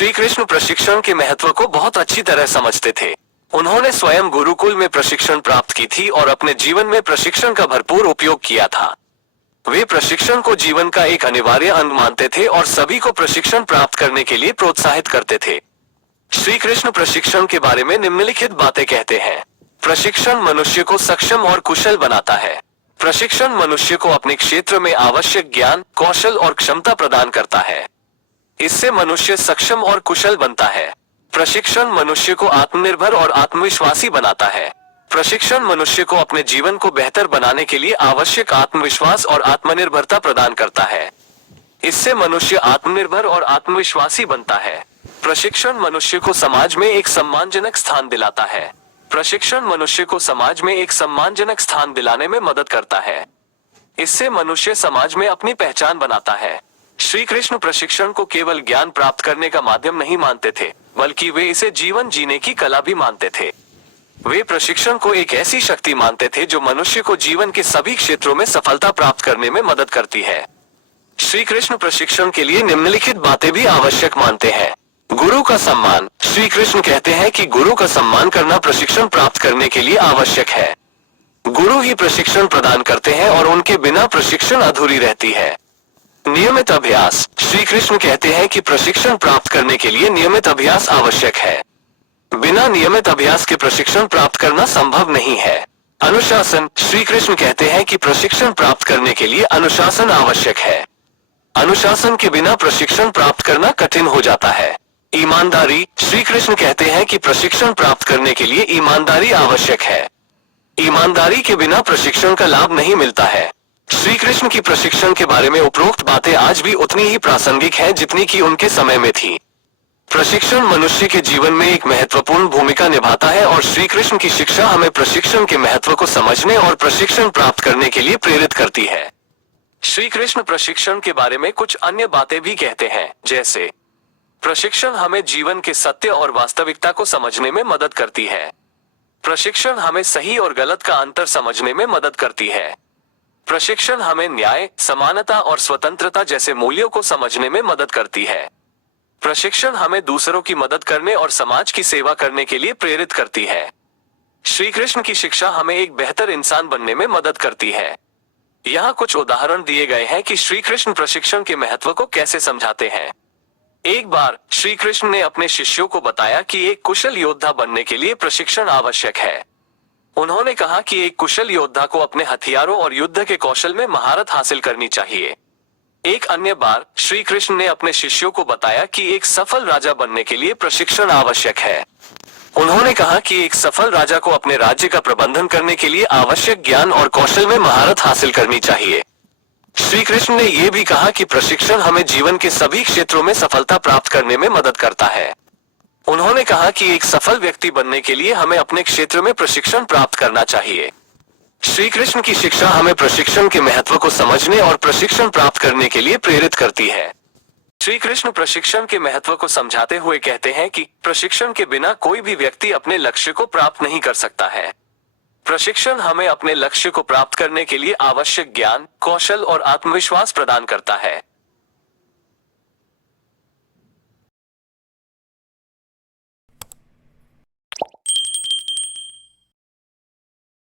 श्री कृष्ण प्रशिक्षण के महत्व को बहुत अच्छी तरह समझते थे। उन्होंने स्वयं गुरुकुल में प्रशिक्षण प्राप्त की थी और अपने जीवन में प्रशिक्षण का भरपूर उपयोग किया था। वे प्रशिक्षण को जीवन का एक अनिवार्य अंग मानते थे और सभी को प्रशिक्षण प्राप्त करने के लिए प्रोत्साहित करते थे। श्री कृष्ण प्रशिक्षण के बारे में निम्नलिखित बातें कहते हैं। प्रशिक्षण मनुष्य को सक्षम और कुशल बनाता है। प्रशिक्षण मनुष्य को अपने क्षेत्र में आवश्यक ज्ञान, कौशल और क्षमता प्रदान करता है। इससे मनुष्य सक्षम और कुशल बनता है। प्रशिक्षण मनुष्य को आत्मनिर्भर और आत्मविश्वासी बनाता है। प्रशिक्षण मनुष्य को अपने जीवन को बेहतर बनाने के लिए आवश्यक आत्मविश्वास और आत्मनिर्भरता प्रदान करता है। इससे मनुष्य आत्मनिर्भर और आत्मविश्वासी बनता है। प्रशिक्षण मनुष्य को समाज में एक सम्मानजनक स्थान दिलाता है। प्रशिक्षण मनुष्य को समाज में एक सम्मानजनक स्थान दिलाने में मदद करता है। इससे मनुष्य समाज में अपनी पहचान बनाता है। श्री कृष्ण प्रशिक्षण को केवल ज्ञान प्राप्त करने का माध्यम नहीं मानते थे, बल्कि वे इसे जीवन जीने की कला भी मानते थे। वे प्रशिक्षण को एक ऐसी शक्ति मानते थे जो मनुष्य को जीवन के सभी क्षेत्रों में सफलता प्राप्त करने में मदद करती है। श्री कृष्ण प्रशिक्षण के लिए निम्नलिखित बातें भी आवश्यक मानते हैं। गुरु का सम्मान। श्री कृष्ण कहते हैं कि गुरु का सम्मान करना प्रशिक्षण प्राप्त करने के लिए आवश्यक है। गुरु ही प्रशिक्षण प्रदान करते हैं और उनके बिना प्रशिक्षण अधूरी रहती है। नियमित अभ्यास। श्री कृष्ण कहते हैं कि प्रशिक्षण प्राप्त करने के लिए नियमित अभ्यास आवश्यक है। बिना नियमित अभ्यास के प्रशिक्षण प्राप्त करना संभव नहीं है। अनुशासन। श्री कृष्ण कहते हैं कि प्रशिक्षण प्राप्त करने के लिए अनुशासन आवश्यक है। अनुशासन के बिना प्रशिक्षण प्राप्त करना कठिन हो जाता है। ईमानदारी। श्री कृष्ण कहते हैं कि प्रशिक्षण प्राप्त करने के लिए ईमानदारी आवश्यक है। ईमानदारी के बिना प्रशिक्षण का लाभ नहीं मिलता है। श्री कृष्ण की प्रशिक्षण के बारे में उपरोक्त बातें आज भी उतनी ही प्रासंगिक हैं जितनी कि उनके समय में थी। प्रशिक्षण मनुष्य के जीवन में एक महत्वपूर्ण भूमिका निभाता है और श्री कृष्ण की शिक्षा हमें प्रशिक्षण के महत्व को समझने और प्रशिक्षण प्राप्त करने के लिए प्रेरित करती है। श्री कृष्ण प्रशिक्षण के बारे में कुछ अन्य बातें भी कहते हैं, जैसे प्रशिक्षण हमें जीवन के सत्य और वास्तविकता को समझने में मदद करती है। प्रशिक्षण हमें सही और गलत का अंतर समझने में मदद करती है। प्रशिक्षण हमें न्याय, समानता और स्वतंत्रता जैसे मूल्यों को समझने में मदद करती है। प्रशिक्षण हमें दूसरों की मदद करने और समाज की सेवा करने के लिए प्रेरित करती है। श्री कृष्ण की शिक्षा हमें एक बेहतर इंसान बनने में मदद करती है। यहाँ कुछ उदाहरण दिए गए हैं कि श्री कृष्ण प्रशिक्षण के महत्व को कैसे समझाते हैं। एक बार श्री कृष्ण ने अपने शिष्यों को बताया कि एक कुशल योद्धा बनने के लिए प्रशिक्षण आवश्यक है। उन्होंने कहा कि एक कुशल योद्धा को अपने हथियारों और युद्ध के कौशल में महारत हासिल करनी चाहिए। एक अन्य बार श्री कृष्ण ने अपने शिष्यों को बताया कि एक सफल राजा बनने के लिए प्रशिक्षण आवश्यक है। उन्होंने कहा कि एक सफल राजा को अपने राज्य का प्रबंधन करने के लिए आवश्यक ज्ञान और कौशल में महारत हासिल करनी चाहिए। श्री कृष्ण ने यह भी कहा कि प्रशिक्षण हमें जीवन के सभी क्षेत्रों में सफलता प्राप्त करने में मदद करता है। उन्होंने कहा कि एक सफल व्यक्ति बनने के लिए हमें अपने क्षेत्र में प्रशिक्षण प्राप्त करना चाहिए। श्री कृष्ण की शिक्षा हमें प्रशिक्षण के महत्व को समझने और प्रशिक्षण प्राप्त करने के लिए प्रेरित करती है। श्री कृष्ण प्रशिक्षण के महत्व को समझाते हुए कहते हैं कि प्रशिक्षण के बिना कोई भी व्यक्ति अपने लक्ष्य को प्राप्त नहीं कर सकता है। प्रशिक्षण हमें अपने लक्ष्य को प्राप्त करने के लिए आवश्यक ज्ञान, कौशल और आत्मविश्वास प्रदान करता है।